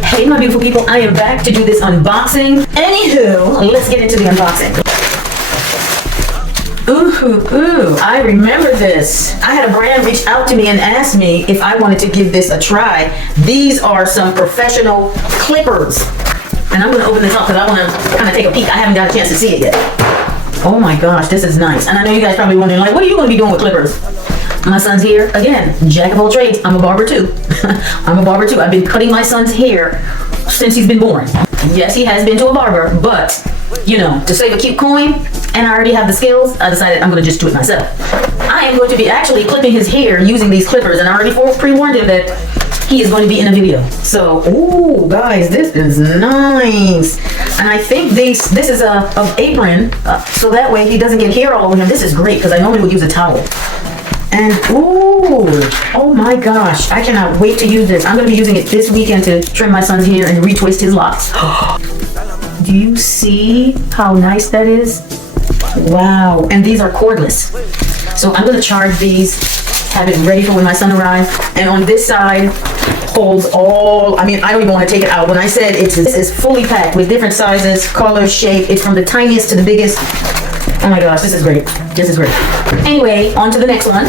Hey my beautiful people, I am back to do this unboxing. Anywho, let's get into the unboxing. Ooh, I remember this. I had a brand reach out to me and asked me if I wanted to give this a try. These are some professional clippers. And I'm gonna open this up because I wanna kind of take a peek. I haven't got a chance to see it yet. Oh my gosh, this is nice. And I know you guys probably wondering, like, what are you gonna be doing with clippers? My son's here again, jack of all trades. I'm a barber too. I'm a barber too. I've been cutting my son's hair since he's been born. Yes, he has been to a barber, but you know, to save a cute coin, and I already have the skills, I decided I'm gonna just do it myself. I am going to be actually clipping his hair using these clippers, and I already pre-warned him that he is going to be in a video. So, ooh, guys, this is nice. And I think this is a apron, so that way he doesn't get hair all over him. This is great, because I normally would use a towel. And ooh, oh my gosh, I cannot wait to use this. I'm gonna be using it this weekend to trim my son's hair and retwist his locks. Do you see how nice that is? Wow, and these are cordless. So I'm gonna charge these, have it ready for when my son arrives. And on this side holds all, I mean, I don't even wanna take it out. When I said this is fully packed with different sizes, colors, shape, it's from the tiniest to the biggest. Oh my gosh, this is great. This is great. Anyway, on to the next one.